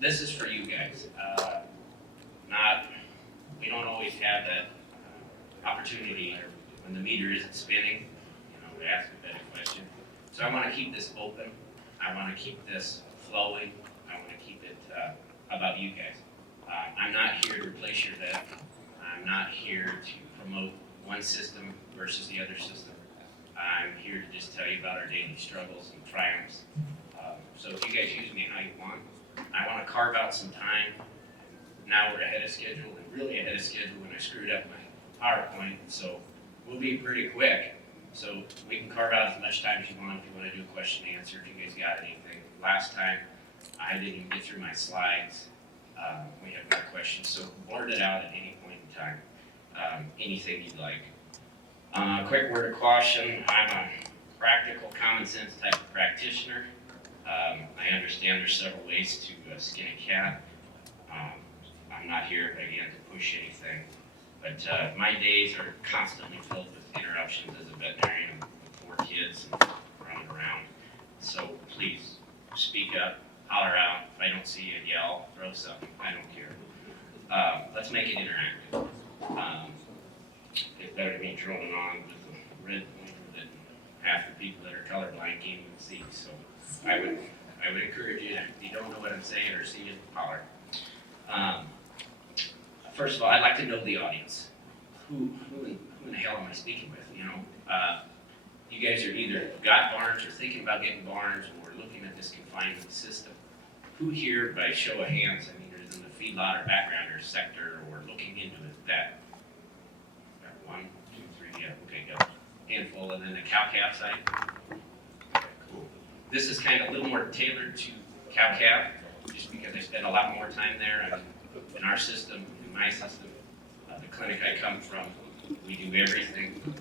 this is for you guys. We don't always have that opportunity when the meter isn't spinning, to ask a better question. So I want to keep this open. I want to keep this flowing. I want to keep it about you guys. I'm not here to replace your vet. I'm not here to promote one system versus the other system. I'm here to just tell you about our daily struggles and triumphs. So if you guys use me how you want, I want to carve out some time. Now we're ahead of schedule, and really ahead of schedule when I screwed up my PowerPoint. So we'll be pretty quick. So we can carve out as much time as you want if you want to do a question and answer, if you guys got anything. Last time, I didn't even get through my slides. We have more questions, so blurt it out at any point in time. Anything you'd like. Quick word of caution, I'm a practical, common sense type of practitioner. I understand there's several ways to skin a cat. I'm not here, again, to push anything. But my days are constantly filled with interruptions as a veterinarian with 4 kids and running around. So please, speak up, holler out. If I don't see you, yell, throw something, I don't care. Let's make it interactive. It's better to be droning on with a red pointer than half the people that are colorblind can't even see. So I would encourage you, if you don't know what I'm saying or see it, holler. First of all, I'd like to know the audience. Who in the hell am I speaking with? You guys are either got barns or thinking about getting barns or looking at this confinement system. Who here, by show of hands, is in the feedlot or backgrounder sector or looking into it? That 1, 2, 3, yeah, okay, go. Handful, and then the cow-calf side. Okay, cool. This is kind of a little more tailored to cow-calf, just because I spend a lot more time there. In our system, in my system, the clinic I come from, we do everything. We go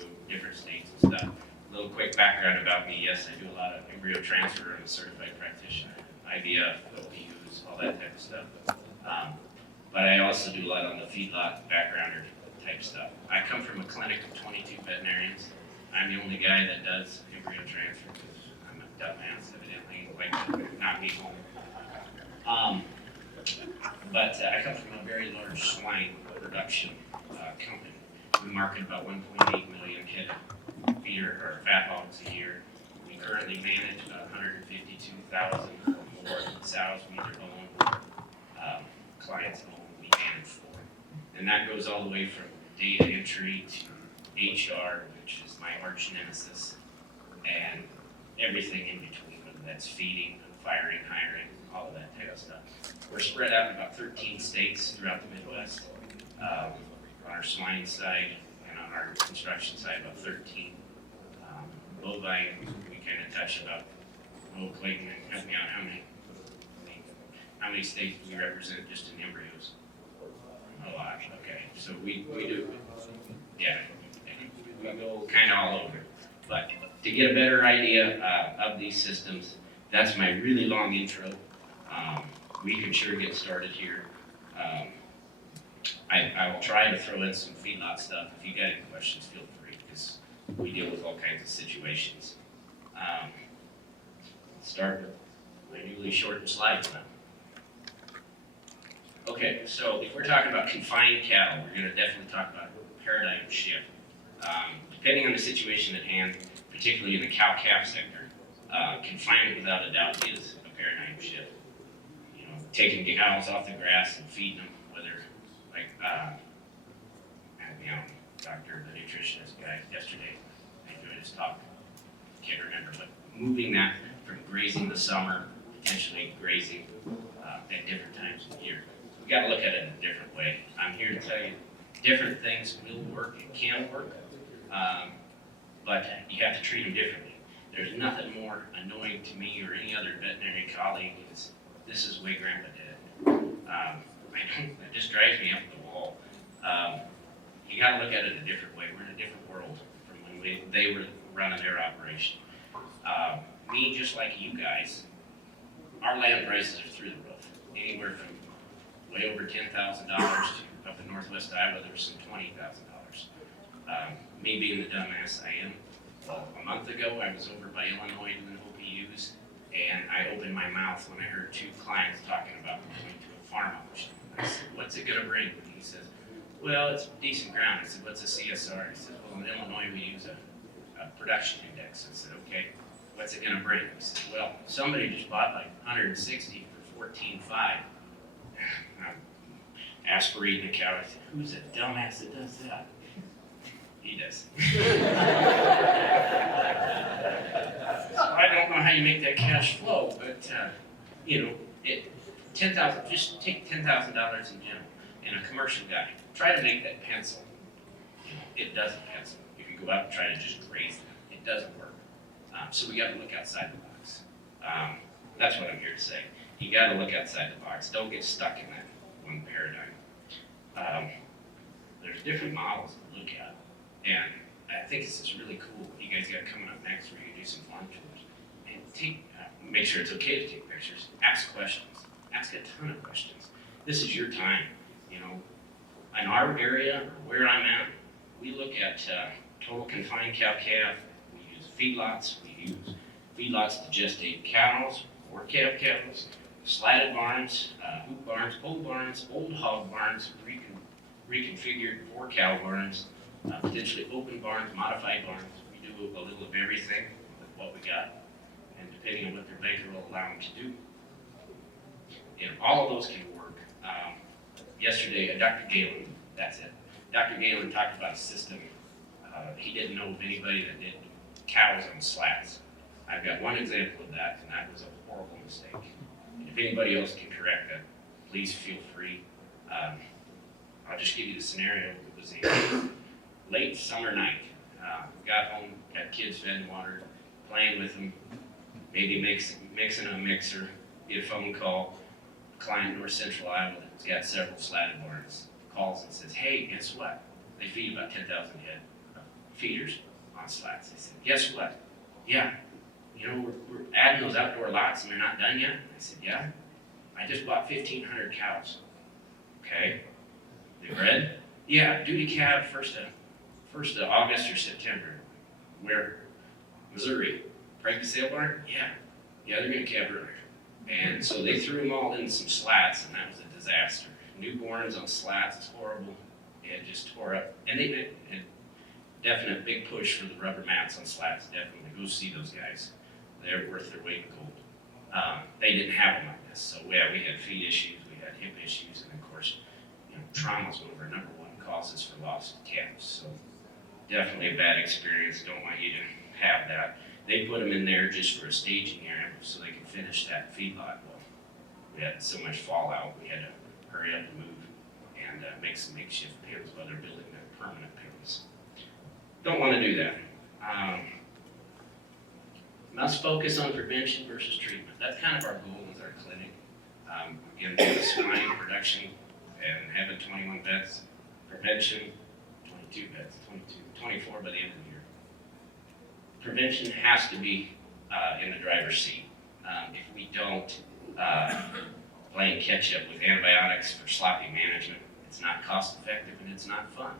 to different states and stuff. A little quick background about me. Yes, I do a lot of embryo transfer. I'm a certified practitioner, IVF, OPUs, all that type of stuff. But I also do a lot on the feedlot backgrounder type stuff. I come from a clinic of 22 veterinarians. I'm the only guy that does embryo transfer because I'm a dumbass, evidently, like not me home. But I come from a very large swine production company. We market about 1.8 million head of feeder or fat hogs a year. We currently manage about 152,000 or more sows we either own, clients own, we manage for. And that goes all the way from data entry to HR, which is my arch nemesis, and everything in between, whether that's feeding, firing, hiring, all of that type of stuff. We're spread out in about 13 states throughout the Midwest. On our swine side and on our construction side, about 13. Bovine, we kind of touch about, Clayton, help me out, how many states do we represent just in embryos? A lot, okay. So we do, yeah, we go kind of all over. But to get a better idea of these systems, that's my really long intro. We can sure get started here. I will try to throw in some feedlot stuff. If you got any questions, feel free, because we deal with all kinds of situations. Start with my newly shortened slides now. Okay, so if we're talking about confined cattle, we're going to definitely talk about a paradigm shift. Depending on the situation at hand, particularly in the cow-calf sector, confinement without a doubt is a paradigm shift. Taking the cows off the grass and feeding them, whether like, doctor, the nutritionist guy yesterday, I enjoyed his talk, can't remember, but moving that from grazing the summer, potentially grazing at different times of the year. We got to look at it in a different way. I'm here to tell you different things will work and can work, but you have to treat them differently. There's nothing more annoying to me or any other veterinary colleague is, this is the way Grandpa did it. It just drives me up the wall. You got to look at it a different way. We're in a different world from when they were running their operation. Me, just like you guys, our land prices are through the roof. Anywhere from way over $10,000 to up in Northwest Iowa, there's some $20,000. Me being the dumbass I am, well, a month ago I was over by Illinois doing OPUs, And I opened my mouth when I heard two clients talking about going to a farm auction. I said, what's it gonna bring? And he says, well, it's decent ground. I said, what's a CSR? He said, well, in Illinois we use a production index. I said, okay, what's it gonna bring? He said, well, somebody just bought like 160 for 14.5. Aspirating a cow. I said, who's that dumbass that does that? He does. So I don't know how you make that cash flow, but just take $10,000 in general, and a commercial guy, try to make that pencil. It doesn't pencil. If you go out and try to just graze it doesn't work. So we got to look outside the box. That's what I'm here to say. You got to look outside the box. Don't get stuck in that one paradigm. There's different models to look at, and I think this is really cool. You guys got coming up next where you do some farm tours, and make sure it's okay to take pictures. Ask questions. Ask a ton of questions. This is your time. In our area, or where I'm at, we look at total confined cow-calf. We use feedlots. We use feedlots to gestate cows or calf-cows, slatted barns, hoop barns, old hog barns, reconfigured for cow barns, potentially open barns, modified barns. We do a little of everything with what we got, and depending on what their banker will allow them to do. And all of those can work. Yesterday, Dr. Galen, that's it. Dr. Galen talked about a system. He didn't know of anybody that did cows on slats. I've got one example of that, and that was a horrible mistake. And if anybody else can correct that, please feel free. I'll just give you the scenario. It was a late summer night. Got home, got kids fed and watered, playing with them, maybe mixing a mixer, get a phone call, client in North Central Iowa that's got several slatted barns, calls and says, hey, guess what? They feed about 10,000 head of feeders on slats. They said, guess what? Yeah, we're adding those outdoor lots and they're not done yet. I said, yeah, I just bought 1,500 cows. Okay, they bred? Yeah, duty calf first of August or September. Where? Missouri. Pregnancy sale barn? Yeah, they're gonna calve earlier. And so they threw them all into some slats, and that was a disaster. Newborns on slats, it's horrible. It just tore up. And they did a definite big push for the rubber mats on slats, definitely. Go see those guys. They're worth their weight in gold. They didn't have them like this. So yeah, we had feed issues, we had hip issues, and of course, trauma is one of our number one causes for lost calves. So definitely a bad experience. Don't want you to have that. They put them in there just for a staging area so they could finish that feedlot. Well, we had so much fallout, we had to hurry up and move and make some makeshift pens while they're building their permanent pens. Don't want to do that. Must focus on prevention versus treatment. That's kind of our goal with our clinic. Again, the swine production and having 21 vets, prevention, 22 vets, 24 by the end of the year. Prevention has to be in the driver's seat. If we don't playing catch up with antibiotics for sloppy management, it's not cost effective and it's not fun.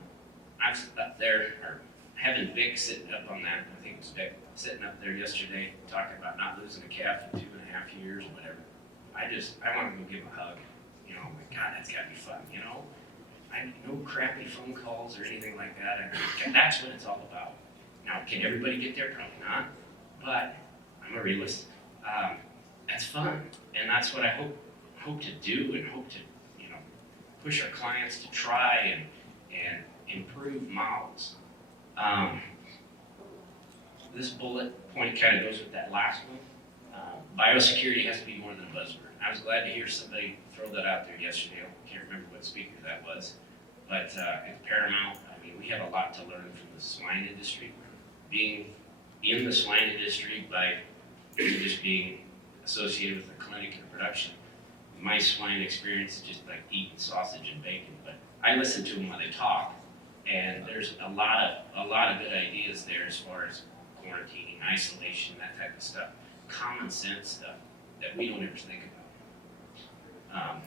I was up there, or having Vic sitting up on that, I think it was Vic, sitting up there yesterday talking about not losing a calf in 2.5 years or whatever. I want to go give him a hug. My God, that's gotta be fun, no crappy phone calls or anything like that. That's what it's all about. Now, can everybody get there? Probably not, but I'm a realist. That's fun, and that's what I hope to do, and hope to, push our clients to try and improve models. This bullet point kind of goes with that last one. Biosecurity has to be more than a buzzword. I was glad to hear somebody throw that out there yesterday. I can't remember what speaker that was, but it's paramount. We have a lot to learn from the swine industry. Being in the swine industry by just being associated with the clinic and production, my swine experience is just like eating sausage and bacon. But I listen to them when they talk, and there's a lot of good ideas there as far as quarantining, isolation, that type of stuff, common sense stuff that we don't ever think about.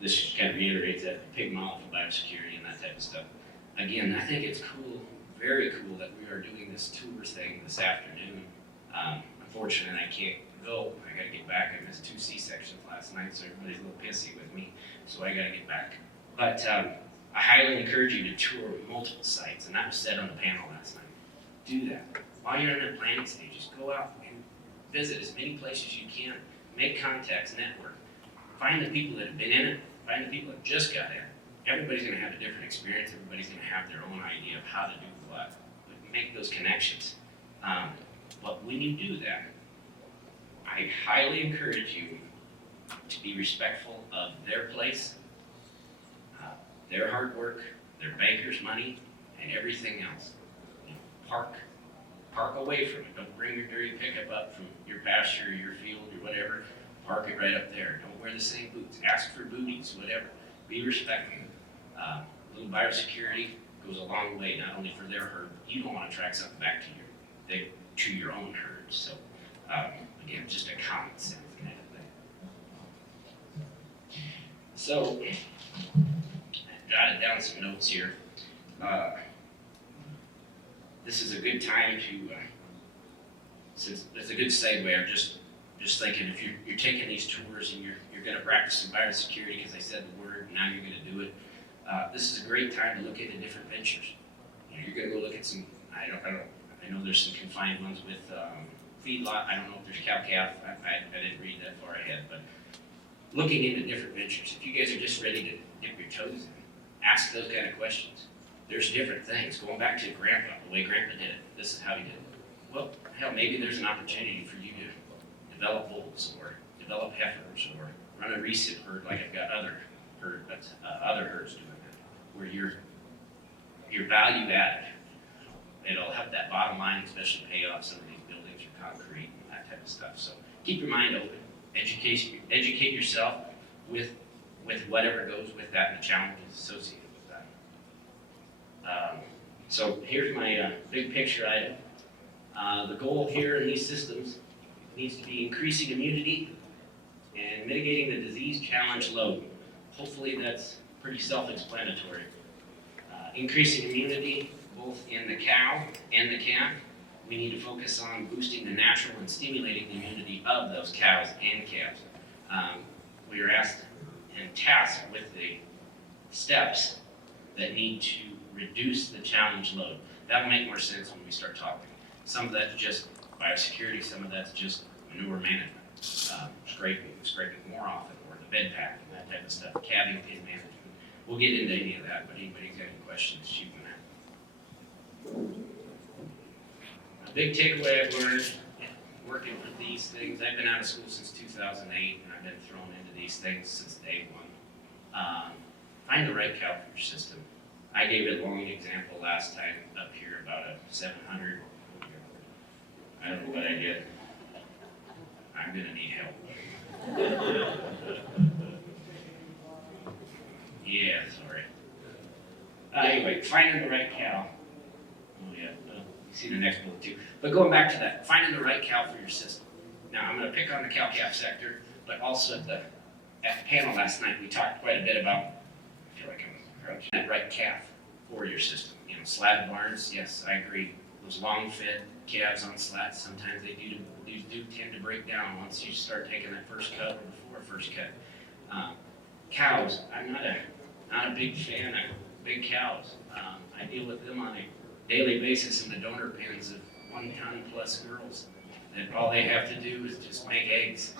This just kind of reiterates that pig model for biosecurity and that type of stuff. Again, I think it's cool, very cool, that we are doing this tour thing this afternoon. Unfortunately, I can't go. I gotta get back. I missed 2 C-sections last night, so everybody's a little pissy with me. So I gotta get back. But I highly encourage you to tour multiple sites, and that was said on the panel last night. Do that. While you're in the planning stages, go out and visit as many places as you can. Make contacts, network. Find the people that have been in it. Find the people that just got in. Everybody's gonna have a different experience. Everybody's gonna have their own idea of how to do what. But make those connections. But when you do that, I highly encourage you to be respectful of their place, their hard work, their banker's money, and everything else. You know, park away from it. Don't bring your dirty pickup up from your pasture or your field or whatever. Park it right up there. Don't wear the same boots. Ask for booties, whatever. Be respectful. A little biosecurity goes a long way, not only for their herd. You don't want to track something back to your own herd. So, again, just a common sense kind of thing. So, I jotted down some notes here. This is a good time to, since it's a good segue, I'm just thinking if you're taking these tours and you're going to practice some biosecurity, because I said the word, now you're going to do it. This is a great time to look into different ventures. You know, you're going to go look at some, I know there's some confined ones with feedlot. I don't know if there's cow-calf. I didn't read that far ahead, but looking into different ventures. If you guys are just ready to dip your toes in, ask those kind of questions. There's different things. Going back to Grandpa, the way Grandpa did it, this is how he did it. Well, hell, maybe there's an opportunity for you to develop bulls or develop heifers or run a recip herd like I've got other herds doing that, where you're value added. It'll help that bottom line, especially pay off some of these buildings or concrete and that type of stuff. So keep your mind open. Educate yourself with whatever goes with that and the challenges associated with that. So here's my big picture item. The goal here in these systems needs to be increasing immunity and mitigating the disease challenge load. Hopefully that's pretty self-explanatory. Increasing immunity both in the cow and the calf. We need to focus on boosting the natural and stimulating the immunity of those cows and calves. We are asked and tasked with the steps that need to reduce the challenge load. That'll make more sense when we start talking. Some of that's just biosecurity, some of that's just manure management, scraping more often, or the bed pack and that type of stuff, calving pin management. We'll get into any of that, but anybody's got any questions, shoot them out. A big takeaway I've learned working with these things, I've been out of school since 2008, and I've been thrown into these things since day one. Find the right cow for your system. I gave a long example last time up here about a 700. I don't know what I did. I'm gonna need help. Yeah, sorry. Anyway, finding the right cow. Oh yeah, you see the next bullet too. But going back to that, finding the right cow for your system. Now I'm gonna pick on the cow-calf sector, but also at the panel last night, we talked quite a bit about, I feel like I'm crouching, that right calf for your system. You know, slatted barns, yes, I agree. Those long-fed calves on slats, sometimes they do tend to break down once you start taking that first cut or before first cut. Cows, I'm not a big fan of big cows. I deal with them on a daily basis in the donor pens of 1 ton plus girls. That all they have to do is just make eggs.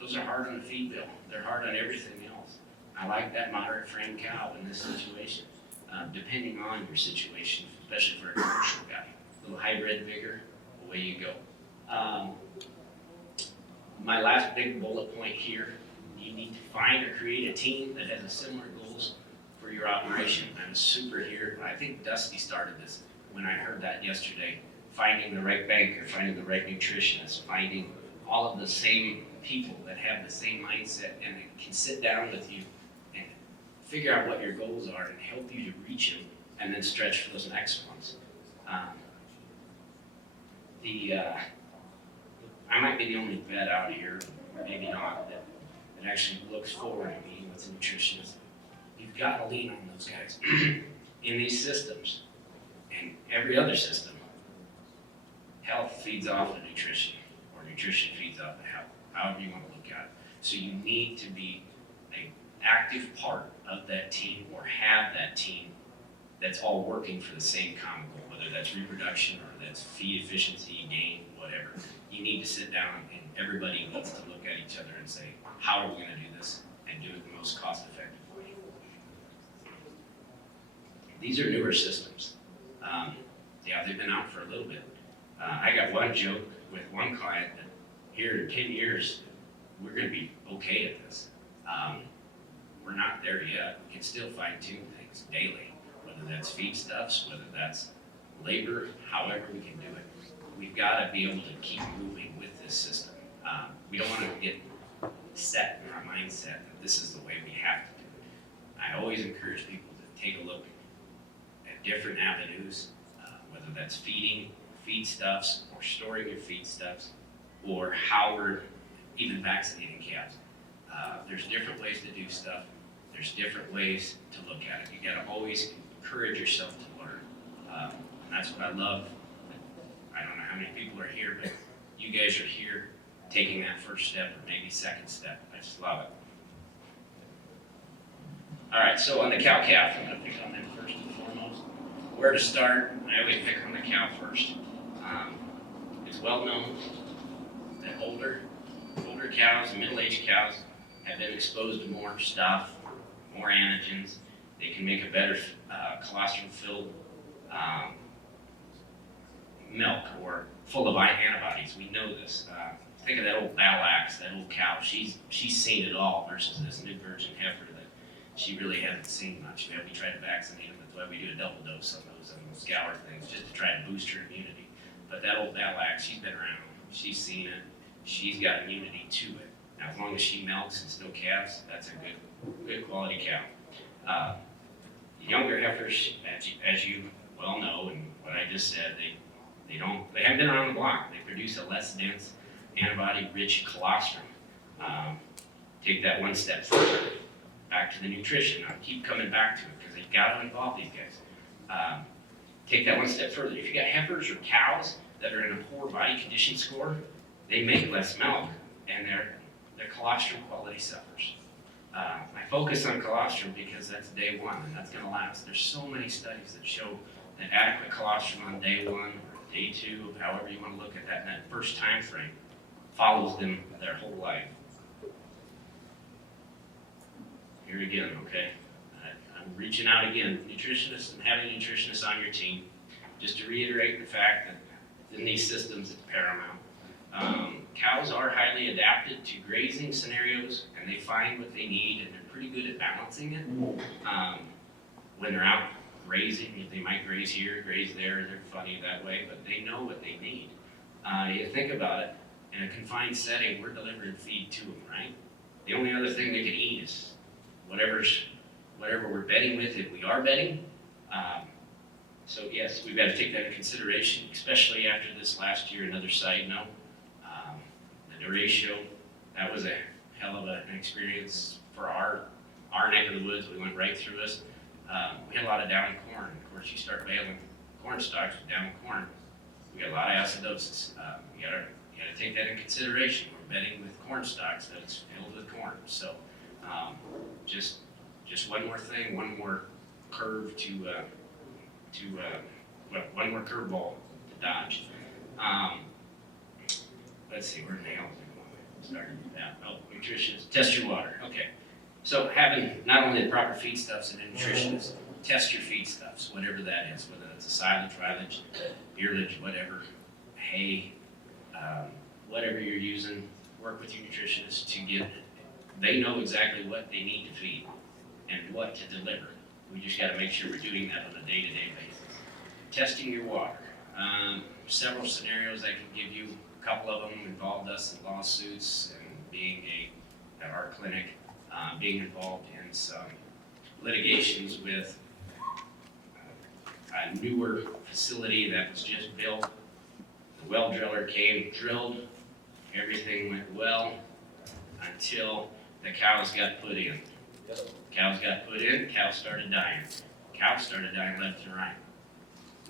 Those are hard on the feed bill. They're hard on everything else. I like that moderate frame cow in this situation, depending on your situation, especially for a commercial guy. A little hybrid vigor, away you go. My last big bullet point here, you need to find or create a team that has a similar goals for your operation. I'm super here. I think Dusty started this when I heard that yesterday. Finding the right banker, finding the right nutritionist, finding all of the same people that have the same mindset and that can sit down with you and figure out what your goals are and help you to reach them and then stretch for those next ones. I might be the only vet out here, or maybe not, that actually looks forward to meeting with a nutritionist. You've got to lean on those guys. In these systems, and every other system, health feeds off of nutrition, or nutrition feeds off of health, however you want to look at it. So you need to be an active part of that team, or have that team that's all working for the same common goal, whether that's reproduction or that's feed efficiency, gain, whatever. You need to sit down and everybody needs to look at each other and say, how are we going to do this and do it the most cost effective way? These are newer systems. Yeah, they've been out for a little bit. I got one joke with one client that here in 10 years, we're going to be okay at this. We're not there yet. We can still fine tune things daily, whether that's feedstuffs, whether that's labor, however we can do it. We've got to be able to keep moving with this system. We don't want to get set in our mindset that this is the way we have to do it. I always encourage people to take a look at different avenues, whether that's feeding, feedstuffs, or storing your feedstuffs, or how we're even vaccinating calves. There's different ways to do stuff. There's different ways to look at it. You got to always encourage yourself to learn. And that's what I love. I don't know how many people are here, but you guys are here taking that first step, or maybe second step. I just love it. All right, so on the cow-calf, I'm going to pick on them first and foremost. Where to start? I always pick on the cow first. It's well known that older cows, middle-aged cows, have been exposed to more stuff, more antigens. They can make a better colostrum-filled milk, or full of antibodies. We know this. Think of that old Balax, that old cow. She's seen it all, versus this new virgin heifer that she really hasn't seen much. We try to vaccinate them. That's why we do a double dose on those scour things, just to try to boost her immunity. But that old Balax, she's been around. She's seen it. She's got immunity to it. Now, as long as she milks and still calves, that's a good quality cow. Younger heifers, as you well know, and what I just said, they haven't been around the block. They produce a less dense, antibody-rich colostrum. Take that one step further, back to the nutrition. I'll keep coming back to it because they've got to involve these guys. Take that one step further. If you got heifers or cows that are in a poor body condition score, they make less milk, and their colostrum quality suffers. I focus on colostrum because that's day one, and that's going to last. There's so many studies that show that adequate colostrum on day one, or day two, however you want to look at that, in that first time frame, follows them their whole life. Here again, okay? I'm reaching out again, nutritionists and having nutritionists on your team, just to reiterate the fact that in these systems it's paramount. Cows are highly adapted to grazing scenarios, and they find what they need, and they're pretty good at balancing it. When they're out grazing, they might graze here, graze there, they're funny that way, but they know what they need. You think about it, in a confined setting, we're delivering feed to them, right? The only other thing they can eat is whatever we're bedding with, if we are bedding. So yes, we've got to take that into consideration, especially after this last year. Another side note, the derecho, that was a hell of an experience for our neck of the woods. We went right through us. We had a lot of down corn. Of course, you start baling corn stalks with down corn, we got a lot of acidosis. You gotta take that in consideration. We're bedding with corn stalks that is filled with corn. So just one more thing, one more curve one more curveball to dodge. Let's see, where the hell is it going? Starting with that. Oh, nutritionist, test your water. Okay. So having not only the proper feedstuffs and a nutritionist, test your feedstuffs, whatever that is, whether it's a silage, rilage, earlage, whatever, hay, whatever you're using, work with your nutritionist to get, they know exactly what they need to feed and what to deliver. We just got to make sure we're doing that on a day-to-day basis. Testing your water. Several scenarios I can give you. A couple of them involved us in lawsuits and being at our clinic, being involved in some litigations with a newer facility that was just built. The well driller came, drilled, everything went well until the cows got put in. Cows got put in, cows started dying. Cows started dying left and right.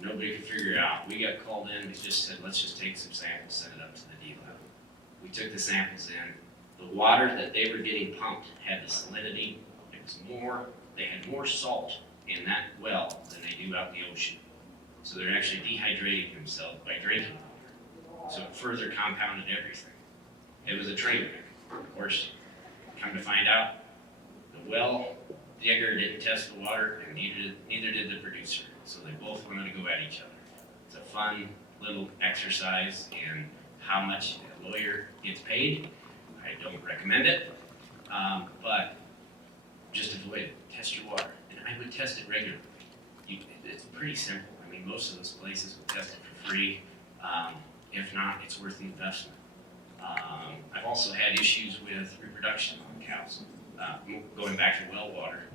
Nobody could figure it out. We got called in, they just said, let's just take some samples, send it up to the D lab. We took the samples in. The water that they were getting pumped had the salinity. It was more, they had more salt in that well than they do out in the ocean. So they're actually dehydrating themselves by drinking water. So it further compounded everything. It was a train wreck. Of course, come to find out, the well digger didn't test the water, and neither did the producer. So they both wanted to go at each other. It's a fun little exercise in how much a lawyer gets paid. I don't recommend it, but just avoid it. Test your water, and I would test it regularly. It's pretty simple. I mean, most of those places will test it for free. If not, it's worth the investment. I've also had issues with reproduction on cows. Going back to well water,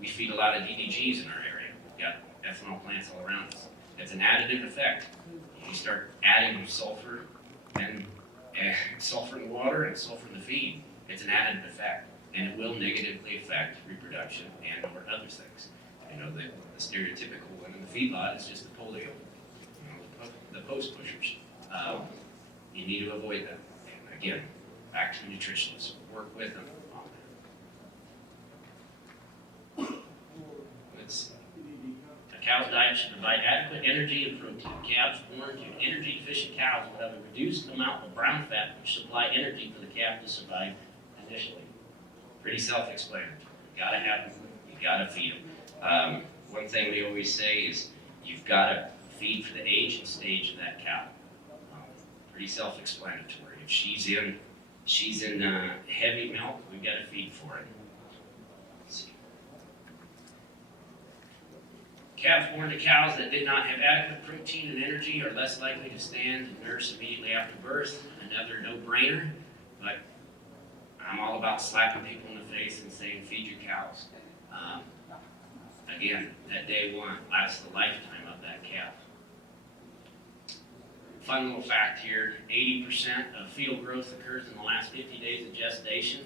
we feed a lot of DDGs in our area. We've got ethanol plants all around us. It's an additive effect. You start adding sulfur and sulfur in the water and sulfur in the feed. It's an additive effect, and it will negatively affect reproduction and or other things. You know, the stereotypical one in the feedlot is just the polio, you know, the post pushers. You need to avoid that. And again, back to the nutritionists. Work with them on that. Let's see. A cow's diet should provide adequate energy and protein. Calves born to energy deficient cows will have a reduced amount of brown fat, which supply energy for the calf to survive initially. Pretty self-explanatory. You gotta have them, you gotta feed them. One thing we always say is you've gotta feed for the age and stage of that cow. Pretty self-explanatory. If she's in heavy milk, we've got to feed for it. Let's see. Calves born to cows that did not have adequate protein and energy are less likely to stand and nurse immediately after birth. Another no-brainer, but I'm all about slapping people in the face and saying, feed your cows. Again, that day one lasts the lifetime of that calf. Fun little fact here, 80% of fetal growth occurs in the last 50 days of gestation.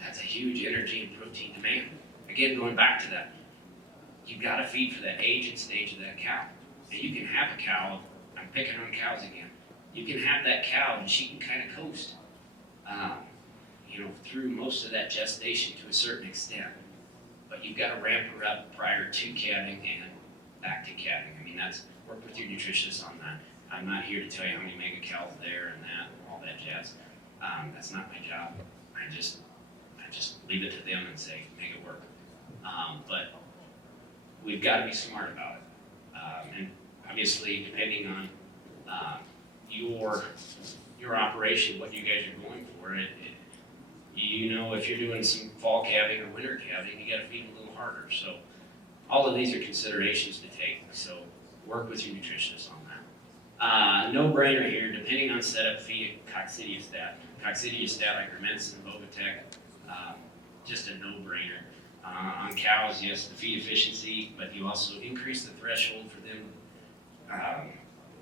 That's a huge energy and protein demand. Again, going back to that, you've got to feed for that age and stage of that cow. And you can have a cow, I'm picking on cows again, you can have that cow and she can kind of coast, through most of that gestation to a certain extent. But you've got to ramp her up prior to calving and back to calving. I mean, work with your nutritionist on that. I'm not here to tell you how many mega cows there and that and all that jazz. That's not my job. I just leave it to them and say, make it work. But we've got to be smart about it. And obviously, depending on your operation, what you guys are going for, if you're doing some fall calving or winter calving, you got to feed them a little harder. So all of these are considerations to take. So work with your nutritionist on that. No-brainer here, depending on setup, feed a coccidiostat. Coccidiostat, Agromedicine, Bovatec, just a no-brainer. On cows, yes, the feed efficiency, but you also increase the threshold for them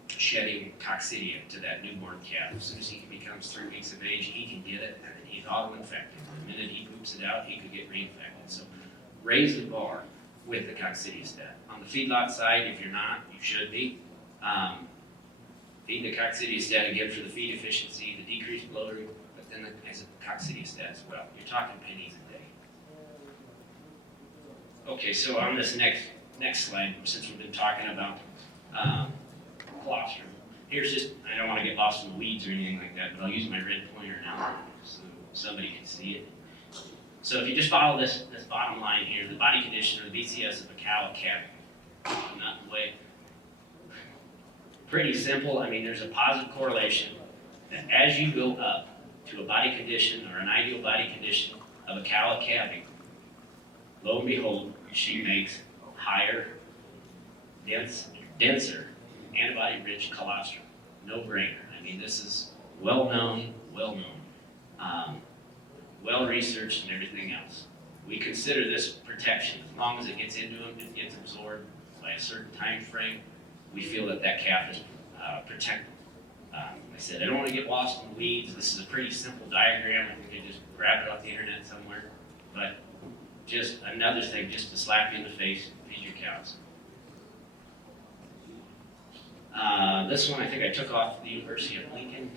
shedding coccidia to that newborn calf. As soon as he becomes 3 weeks of age, he can get it, and then he's auto-infected. The minute he poops it out, he could get reinfected. So raise the bar with the coccidiostat. On the feedlot side, if you're not, you should be. Feed the coccidiostat again for the feed efficiency, the decreased bloating, but then as a coccidiostat as well. You're talking pennies a day. Okay, so on this next slide, since we've been talking about colostrum, here's just, I don't want to get lost in the weeds or anything like that, but I'll use my red pointer now so somebody can see it. So if you just follow this bottom line here, the body condition or the BCS of a cow at calving, not the way. Pretty simple. I mean, there's a positive correlation that as you go up to a body condition or an ideal body condition of a cow at calving, lo and behold, she makes higher, denser, antibody-rich colostrum. No brainer. I mean, this is well known, well-researched and everything else. We consider this protection. As long as it gets into them, it gets absorbed by a certain time frame, we feel that calf is protected. Like I said, I don't want to get lost in the weeds. This is a pretty simple diagram. I think I just grabbed it off the internet somewhere. But just another thing, just to slap you in the face, feed your cows. This one I think I took off the University of Lincoln,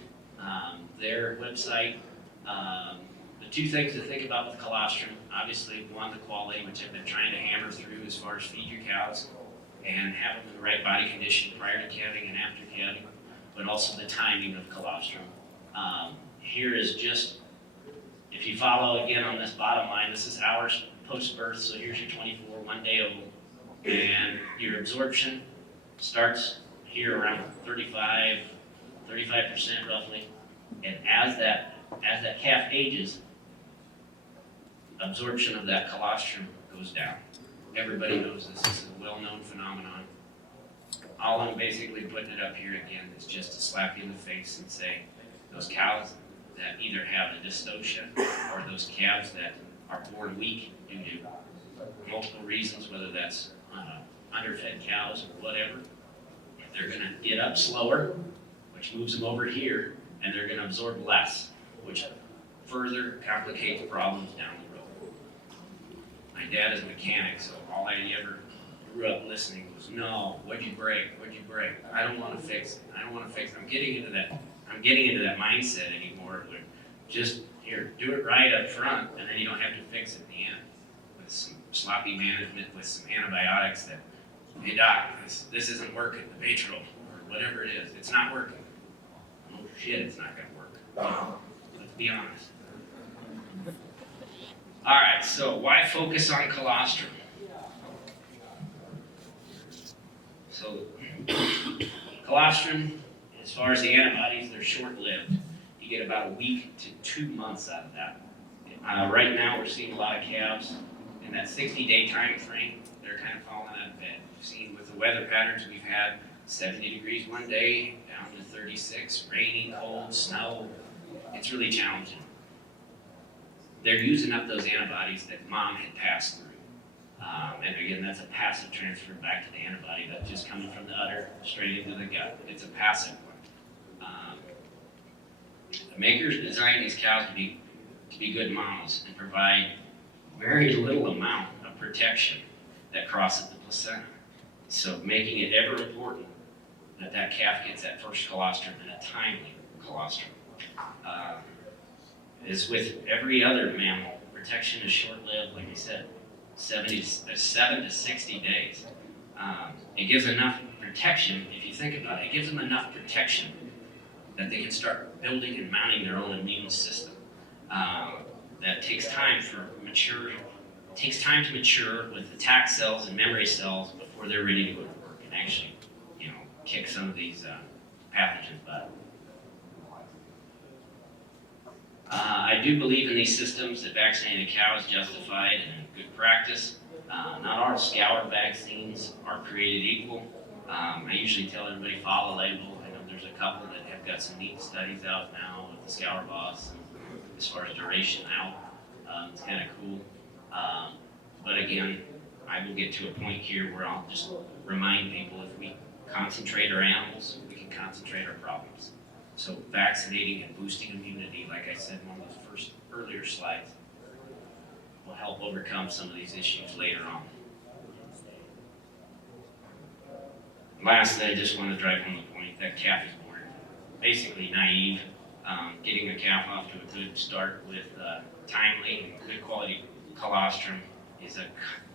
their website. The two things to think about with colostrum, obviously one, the quality, which I've been trying to hammer through as far as feed your cows and have them in the right body condition prior to calving and after calving, but also the timing of colostrum. Here is just, if you follow again on this bottom line, this is hours post-birth, so here's your 24, 1 day old, and your absorption starts here around 35% roughly, and as that calf ages, absorption of that colostrum goes down. Everybody knows this is a well-known phenomenon. All I'm basically putting it up here again is just to slap you in the face and say, those cows that either have a dystocia or those calves that are born weak due to multiple reasons, whether that's underfed cows or whatever, if they're gonna get up slower, which moves them over here, and they're gonna absorb less, which further complicates problems down the road. My dad is a mechanic, so all I ever grew up listening was, no, what'd you break? I don't wanna fix it. I'm getting into that mindset anymore where just, here, do it right up front, and then you don't have to fix it in the end. With some sloppy management, with some antibiotics that, hey doc, this isn't working, the Baytril, or whatever it is, it's not working. Oh shit, it's not gonna work. Let's be honest. All right, so why focus on colostrum? So, colostrum, as far as the antibodies, they're short-lived. You get about a week to 2 months out of that. Right now, we're seeing a lot of calves in that 60-day time frame. They're kind of falling out of bed. We've seen with the weather patterns we've had, 70 degrees one day, down to 36, rainy, cold, snow. It's really challenging. They're using up those antibodies that mom had passed through. And again, that's a passive transfer back to the antibody that's just coming from the udder straight into the gut. It's a passive one. The makers designed these cows to be good mamas and provide very little amount of protection that crosses the placenta. So making it ever important that calf gets that first colostrum and a timely colostrum. As with every other mammal, protection is short-lived, like I said, 7 to 60 days. It gives enough protection, if you think about it, it gives them enough protection that they can start building and mounting their own immune system. That takes time to mature with attack cells and memory cells before they're ready to go to work and actually, kick some of these pathogens butt. I do believe in these systems that vaccinating a cow is justified and good practice. Not all scour vaccines are created equal. I usually tell everybody follow the label. I know there's a couple that have got some neat studies out now with the scour boss as far as duration out. It's kind of cool. But again, I will get to a point here where I'll just remind people if we concentrate our animals, we can concentrate our problems. So vaccinating and boosting immunity, like I said in one of those earlier slides, will help overcome some of these issues later on. Lastly, I just want to drive home the point that calf is born basically naive. Getting a calf off to a good start with timely and good quality colostrum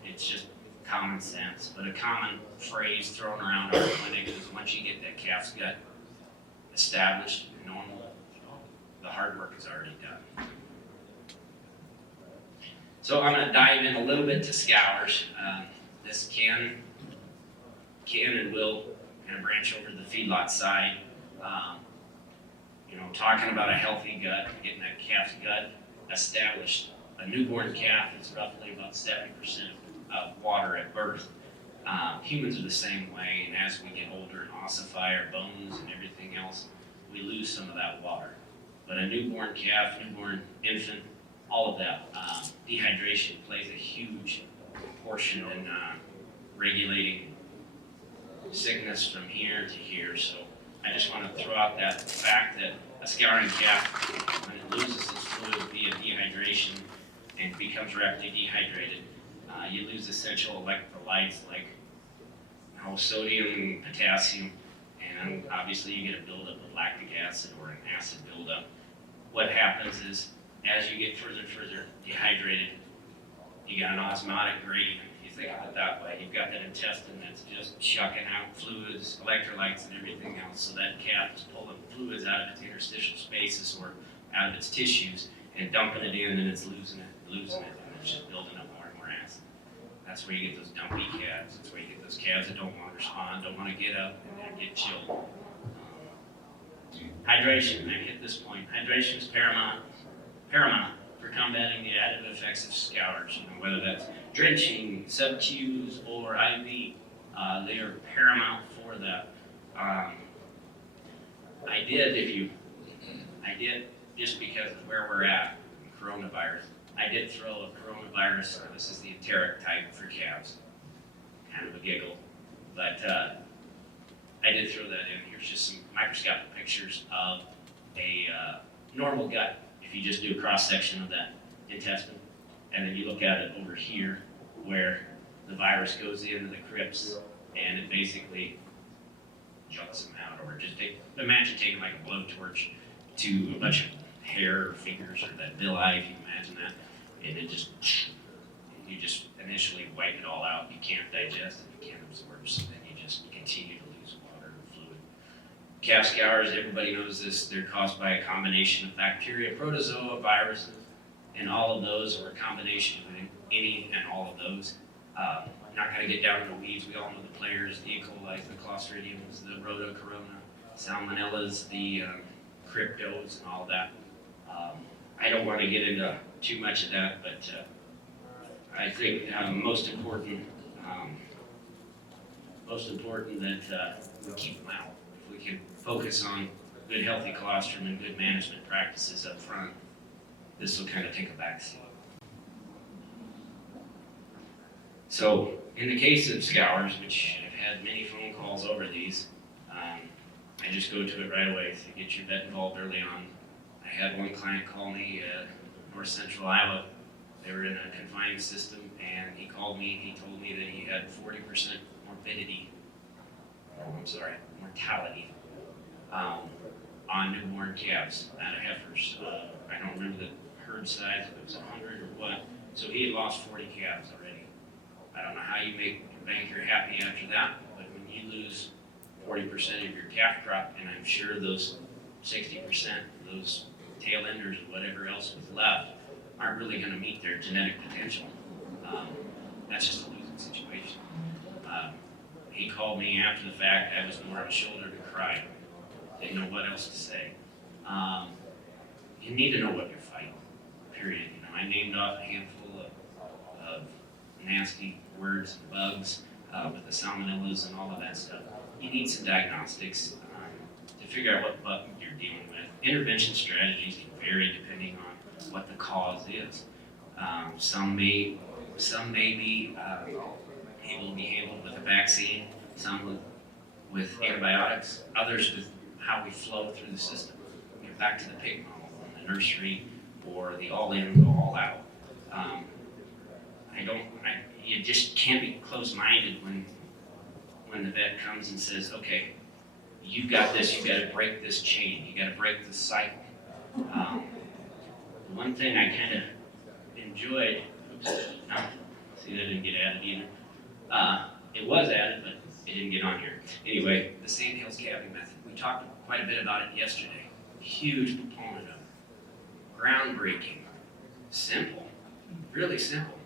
it's just common sense, but a common phrase thrown around our clinic is once you get that calf's gut established and normal, the hard work is already done. So I'm going to dive in a little bit to scours. This can and will kind of branch over to the feedlot side. Talking about a healthy gut, getting that calf's gut established. A newborn calf is roughly about 70% of water at birth. Humans are the same way, and as we get older and ossify our bones and everything else, we lose some of that water. But a newborn calf, newborn infant, all of that, dehydration plays a huge portion in regulating sickness from here to here. So I just want to throw out that fact that a scouring calf, when it loses its fluid via dehydration and becomes rapidly dehydrated, you lose essential electrolytes like sodium, potassium, and and obviously you get a buildup of lactic acid or an acid buildup. What happens is, as you get further and further dehydrated, you got an osmotic gradient. You think of it that way. You've got that intestine that's just chucking out fluids, electrolytes, and everything else. So that calf is pulling fluids out of its interstitial spaces or out of its tissues and dumping it in, and it's losing it, and it's just building up more and more acid. That's where you get those dumpy calves. That's where you get those calves that don't want to respond, don't want to get up, and get chilled. Hydration, I hit this point. Hydration is paramount for combating the additive effects of scours. Whether that's drenching, sub-Qs, or IV, they are paramount for that. I did, just because of where we're at, coronavirus, I did throw a coronavirus, this is the enteric type for calves, kind of a giggle, but I did throw that in. Here's just some microscopic pictures of a normal gut. If you just do a cross-section of that intestine, and then you look at it over here, where the virus goes into the crypts, and it basically jumps them out. Or just imagine taking like a blowtorch to a bunch of hair or fingers or that villi, if you can imagine that, and it just, you just initially wipe it all out. You can't digest it, you can't absorb, so then you just continue to lose water and fluid. Calf scours, everybody knows this, they're caused by a combination of bacteria, protozoa, viruses, and all of those, or a combination of any and all of those. I'm not going to get down into the weeds. We all know the players, the E. coli, the Clostridiums, the Rhodocorona, Salmonellas, the cryptos, and all of that. I don't want to get into too much of that, but I think most important that we keep them out. If we can focus on good, healthy colostrum and good management practices up front, this will kind of take a backseat. So, in the case of scours, which I've had many phone calls over these, I just go to it right away to get your vet involved early on. I had one client call me, North Central Iowa. They were in a confinement system, and he called me and he told me that he had 40% mortality on newborn calves out of heifers. I don't remember the herd size, if it was 100 or what. So he had lost 40 calves already. I don't know how you make your banker happy after that, but when you lose 40% of your calf crop, and I'm sure those 60%, those tail enders or whatever else was left, aren't really going to meet their genetic potential. That's just a losing situation. He called me after the fact. I was more of a shoulder to cry. Didn't know what else to say. You need to know what you're fighting, period. I named off a handful of nasty words and bugs with the salmonellas and all of that stuff. You need some diagnostics to figure out what bug you're dealing with. Intervention strategies can vary depending on what the cause is. Some may be able to be handled with a vaccine, some with antibiotics, others with how we flow through the system. Get back to the pig model in the nursery or the all-in, all-out. You just can't be closed-minded when the vet comes and says, okay, you've got this, you've got to break this chain, you got to break this cycle. One thing I kind of enjoyed, see that didn't get added either. It was added, but it didn't get on here. Anyway, the Sandhills calving method. We talked quite a bit about it yesterday. Huge proponent of it. Groundbreaking. Simple. Really simple.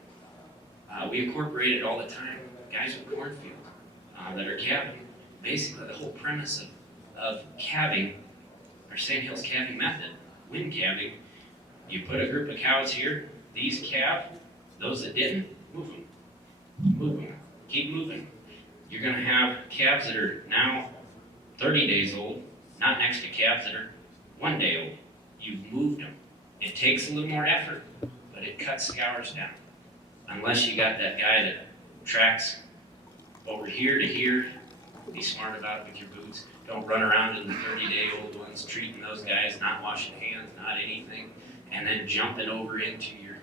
We incorporate it all the time. Guys with cornfield that are calving. Basically, the whole premise of calving, our Sandhills calving method, when calving, you put a group of cows here, these calve, those that didn't, move them. Move them. Keep moving. You're going to have calves that are now 30 days old, not next to calves that are 1 day old. You've moved them. It takes a little more effort, but it cuts scours down. Unless you got that guy that tracks over here to here, be smart about it with your boots. Don't run around in the 30-day-old ones, treating those guys, not washing hands, not anything, and then jumping over into your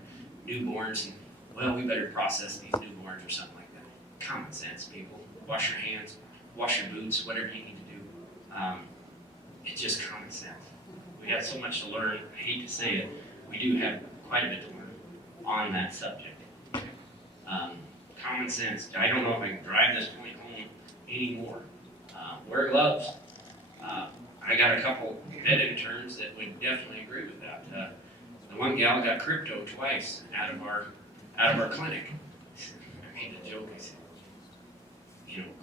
newborns and, well, we better process these newborns or something like that. Common sense, people. Wash your hands, wash your boots, whatever you need to do. It's just common sense. We have so much to learn. I hate to say it, we do have quite a bit to learn on that subject. Common sense. I don't know if I can drive this point home anymore. Wear gloves. I got a couple vet interns that would definitely agree with that. The one gal got crypto twice out of our clinic. I made a joke. I said,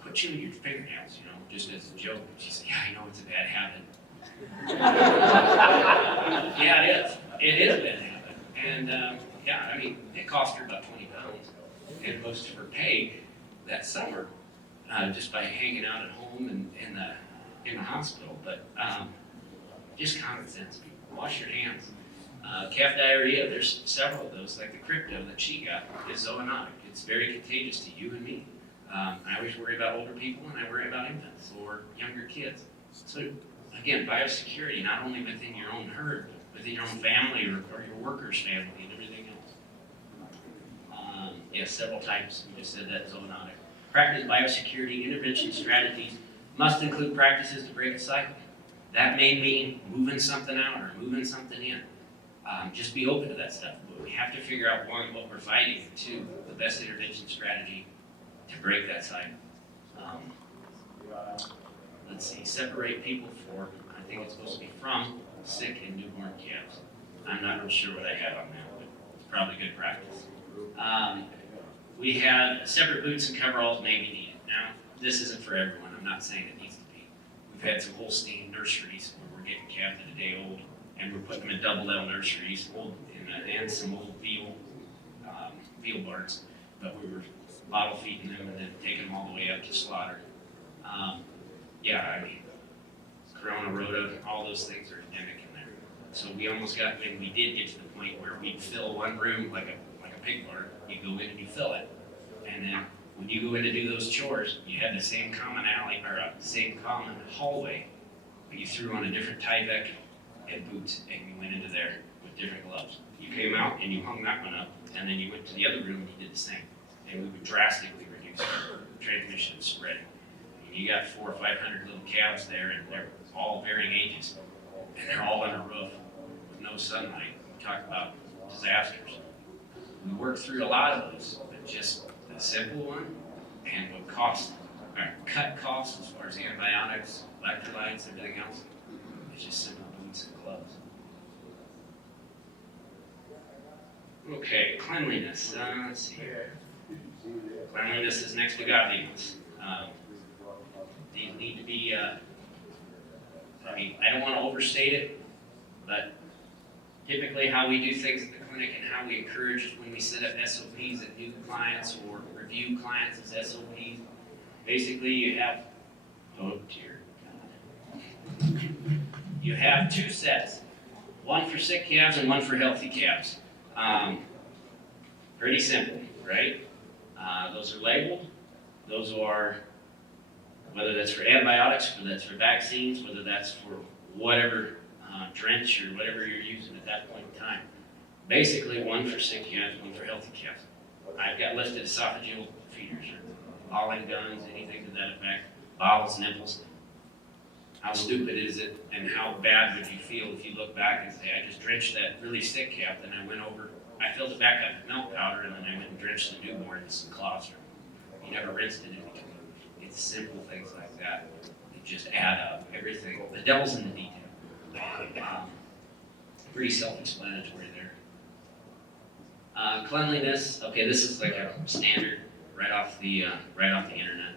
quit chewing your fingernails, just as a joke. She said, yeah, I know it's a bad habit. Yeah, it is. It is a bad habit. And yeah, I mean, it cost her about 20 pounds. And most of her pay that summer, just by hanging out at home and in the hospital. But just common sense, people. Wash your hands. Calf diarrhea, there's several of those, like the crypto that she got is zoonotic. It's very contagious to you and me. I always worry about older people, and I worry about infants or younger kids. So again, biosecurity, not only within your own herd, but within your own family or your workers' family and everything else. Yes, several types. We just said that, zoonotic. Practice biosecurity intervention strategies must include practices to break a cycle. That may mean moving something out or moving something in. Just be open to that stuff. But we have to figure out, one, what we're fighting, and two, the best intervention strategy to break that cycle. Let's see, separate people for, I think it's supposed to be from sick and newborn calves. I'm not real sure what I had on that, but it's probably good practice. We had separate boots and coveralls may be needed. Now, this isn't for everyone. I'm not saying it needs to be. We've had some Holstein nurseries where we're getting calves that are a day old, and we're putting them in double L nurseries, and some old veal barns, but we were bottle feeding them and then taking them all the way up to slaughter. Yeah, I mean, Corona, Rota, all those things are endemic in there. So we almost got, when we did get to the point where we'd fill one room like a pig barn, you go in and you fill it. And then when you go in to do those chores, you had the same common alley, or same common hallway, but you threw on a different Tyvek and boots, and you went into there with different gloves. You came out and you hung that one up, and then you went to the other room and you did the same. And we would drastically reduce transmission and spreading. And you got 400 or 500 little calves there, and they're all varying ages, and they're all on a roof with no sunlight. We talk about disasters. We worked through a lot of those, but just a simple one, and what cut costs as far as antibiotics, electrolytes, everything else. It's just simple boots and gloves. Okay, cleanliness. Let's see here. Cleanliness is next to godliness. These need to be, I mean, I don't want to overstate it, but typically how we do things at the clinic and how we encourage when we set up SOPs at new clients or review clients as SOPs, basically you have, oh dear God. You have two sets, one for sick calves and one for healthy calves. Pretty simple, right? Those are labeled. Those are, whether that's for antibiotics, whether that's for vaccines, whether that's for whatever drench or whatever you're using at that point in time. Basically, one for sick calves, one for healthy calves. I've got listed esophageal feeders, or hauling guns, anything to that effect, bottles, nipples. How stupid is it, and how bad would you feel if you look back and say, I just drenched that really sick calf, then I went over, I filled it back up with milk powder, and then I went and drenched the newborn in some colostrum. You never rinsed it in between. It's simple things like that that just add up. Everything, the devil's in the detail. Pretty self-explanatory there. Cleanliness. Okay, this is like a standard right off the internet.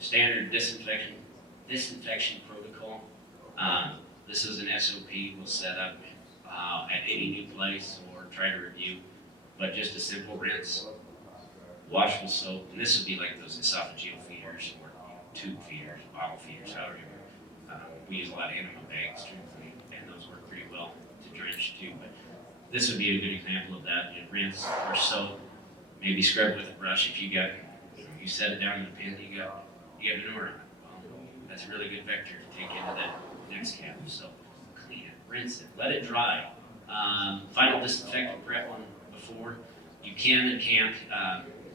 Standard disinfection protocol. This is an SOP we'll set up at any new place or try to review, but just a simple rinse, wash with soap, and this would be like those esophageal feeders or tube feeders, bottle feeders, however you want. We use a lot of enema bags, truthfully, and those work pretty well to drench too, but this would be a good example of that. You rinse or soap, maybe scrub with a brush if you got, you set it down in the pen, you got manure on it. Well, that's a really good vector to take into that next calf. So clean it, rinse it, let it dry. Final disinfectant prep on before. You can and can't,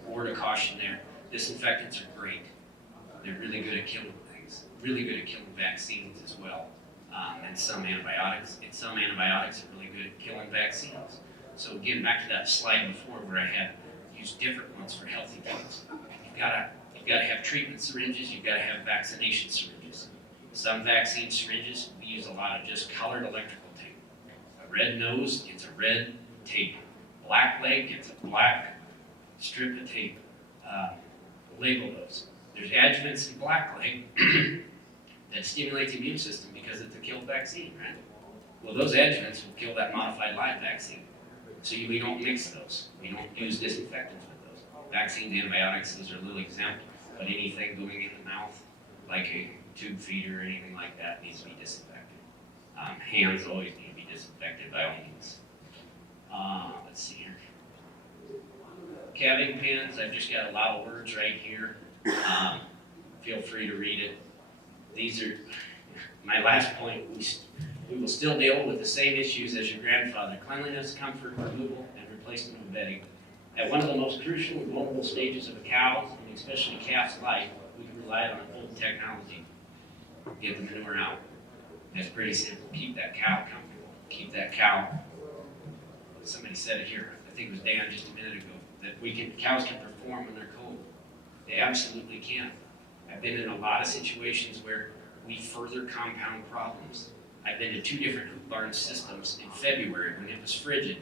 word of caution there. Disinfectants are great. They're really good at killing things. It's really good at killing vaccines as well, and some antibiotics. And some antibiotics are really good at killing vaccines. So again, back to that slide before where I had used different ones for healthy things. You've got to have treatment syringes. You've got to have vaccination syringes. Some vaccine syringes, we use a lot of just colored electrical tape. A red nose gets a red tape. Black leg gets a black strip of tape. Label those. There's adjuvants in black leg that stimulate the immune system because it's a killed vaccine, right? Well, those adjuvants will kill that modified live vaccine. So we don't mix those. We don't use disinfectants with those. Vaccines, antibiotics, those are a little exempt, but anything going in the mouth, like a tube feeder or anything like that, needs to be disinfected. Hands always need to be disinfected by all means. Let's see here. Calving pens, I've just got a lot of words right here. Feel free to read it. These are my last point. We will still deal with the same issues as your grandfather: cleanliness, comfort, removal, and replacement of bedding. At one of the most crucial and vulnerable stages of a cow, and especially calf's life, we can rely on old technology. Get the manure out. That's pretty simple. Keep that cow comfortable. Keep that cow. Somebody said it here. I think it was Dan just a minute ago. That cows can perform when they're cold. They absolutely can. I've been in a lot of situations where we further compound problems. I've been to 2 different barn systems in February when it was frigid.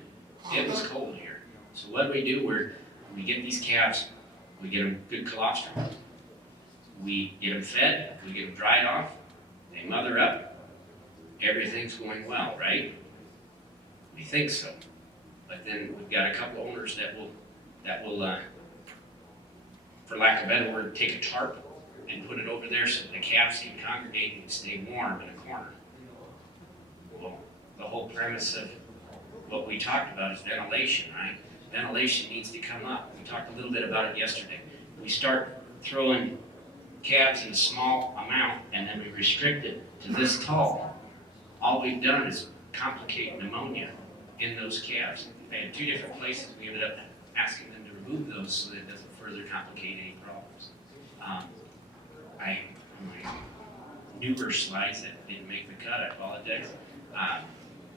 It was cold here. So what do? We get these calves, we get them good colostrum. We get them fed, we get them dried off, they mother up. Everything's going well, right? We think so. But then we've got a couple owners that will, for lack of a better word, take a tarp and put it over there so the calves can congregate and stay warm in a corner. Well, the whole premise of what we talked about is ventilation, right? Ventilation needs to come up. We talked a little bit about it yesterday. We start throwing calves in a small amount and then we restrict it to this tall. All we've done is complicate pneumonia in those calves. In 2 different places, we ended up asking them to remove those so that it doesn't further complicate any problems. My newer slides that didn't make the cut, I apologize. I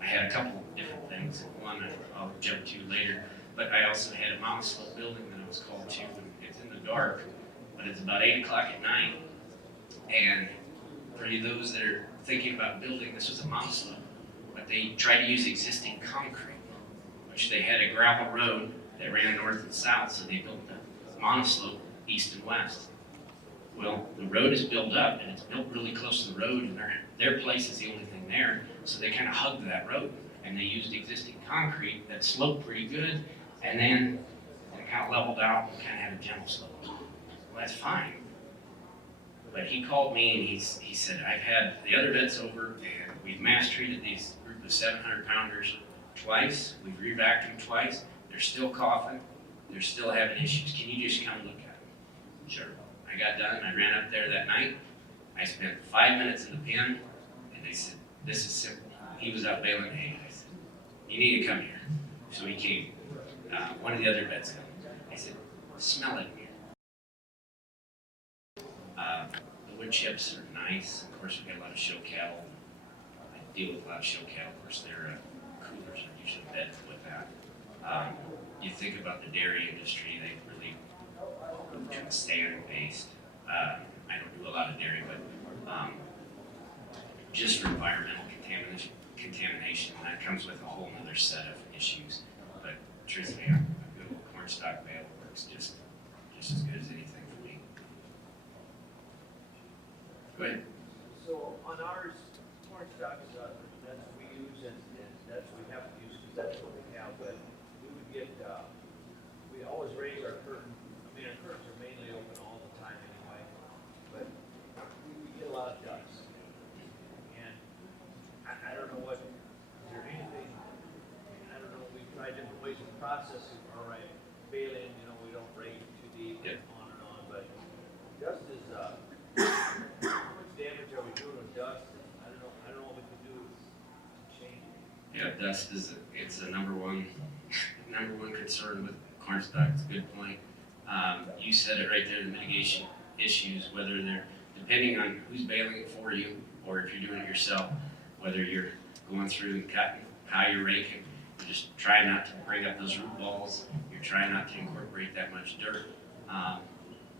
had a couple different things. One I'll jump to later, but I also had a monoslope building that I was called to. It's in the dark, but it's about 8 o'clock at night. And for those that are thinking about building, this was a monoslope, but they tried to use existing concrete, which they had a gravel road that ran north and south, so they built the monoslope east and west. Well, the road is built up, and it's built really close to the road, and their place is the only thing there, so they kind of hugged that road, and they used existing concrete that sloped pretty good, and then it kind of leveled out and kind of had a gentle slope. Well, that's fine. But he called me, and he said, I've had the other vets over, and we've mass treated these group of 700-pounders twice. We've re-vacuumed twice. They're still coughing. They're still having issues. Can you just come look at them? Sure. I got done. I ran up there that night. I spent 5 minutes in the pen, and they said, this is simple. He was out baling hay. I said, you need to come here. So he came. One of the other vets came. I said, smell it in here. The wood chips are nice. Of course, we got a lot of show cattle. I deal with a lot of show cattle. Of course, their coolers are usually fed with that. You think about the dairy industry, they really moved to a stand-based. I don't do a lot of dairy, but just for environmental contamination, that comes with a whole other set of issues. But truthfully, a good old corn stock bale works just as good as anything for me. Go ahead. So on ours, corn stock is that's what we use, and that's what we have to use because that's what we have. But we would get, we always raise our curtain. I mean, our curtains are mainly open all the time anyway. But we get a lot of ducks. And I don't know what, is there anything, I don't know, we've tried different ways of processing. All right, baling, we don't raise too deep, Yep. on and on. But dust is, how much damage are we doing with dust? I don't know what we can do to change it. Yeah, dust it's a number one concern with corn stock. It's a good point. You said it right there, the mitigation issues, whether they're depending on who's baling it for you, or if you're doing it yourself, whether you're going through and cutting, how you're raking, you just try not to bring up those root balls. You're trying not to incorporate that much dirt.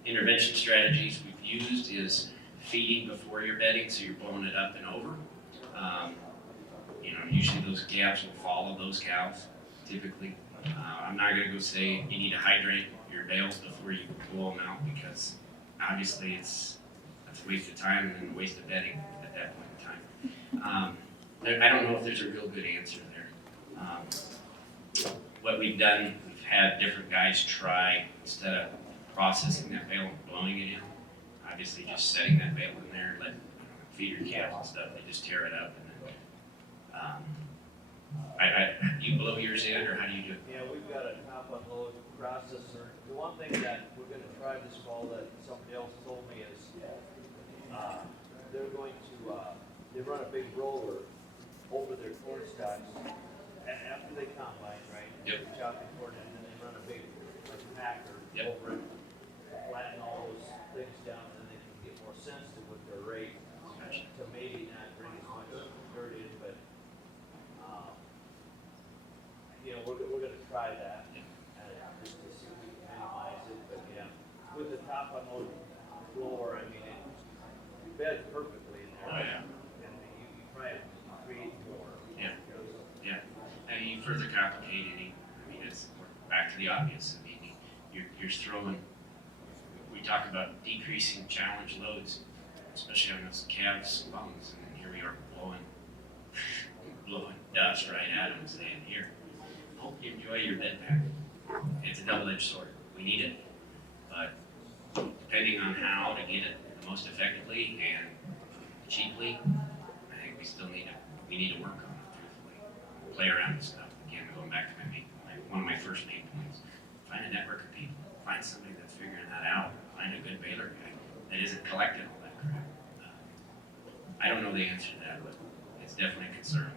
Intervention strategies we've used is feeding before you're bedding, so you're blowing it up and over. Usually those calves will follow those cows, typically. I'm not gonna go say you need to hydrate your bales before you blow them out, because obviously that's a waste of time and then a waste of bedding at that point in time. I don't know if there's a real good answer there. What we've done, we've had different guys try, instead of processing that bale and blowing it in, obviously just setting that bale in there, let feed your calves and stuff, they just tear it up and then, you blow yours in, or how do you do it? Yeah, we've got a top unload processor. The one thing that we're gonna try this fall that somebody else told me is, they're going to, they run a big roller over their corn stalks after they combine, right? Yep. They're chopping corn and then they run a big, like, packer Yep. over it, flatten all those things down, and then they can get more sensitive with their rate Gotcha. to maybe not bring as much dirt in, but, we're gonna try that, just to see if we can minimize it, but yeah, with the top unload blower, I mean, it bed perfectly in there. Oh, yeah. And you try to create more. Yeah. Yeah, and you further complicate any, it's back to the obvious. You're throwing, we talk about decreasing challenge loads, especially on those calves' lungs, and here we are blowing dust right at them, saying, here, hope you enjoy your bed pack. It's a double-edged sword. We need it, but depending on how to get it the most effectively and cheaply, I think we need to work on it, truthfully. Play around with stuff. Again, going back to one of my first main points. Find a network of people. Find somebody that's figuring that out. Find a good baler guy that isn't collecting all that crap. I don't know the answer to that, but it's definitely a concern.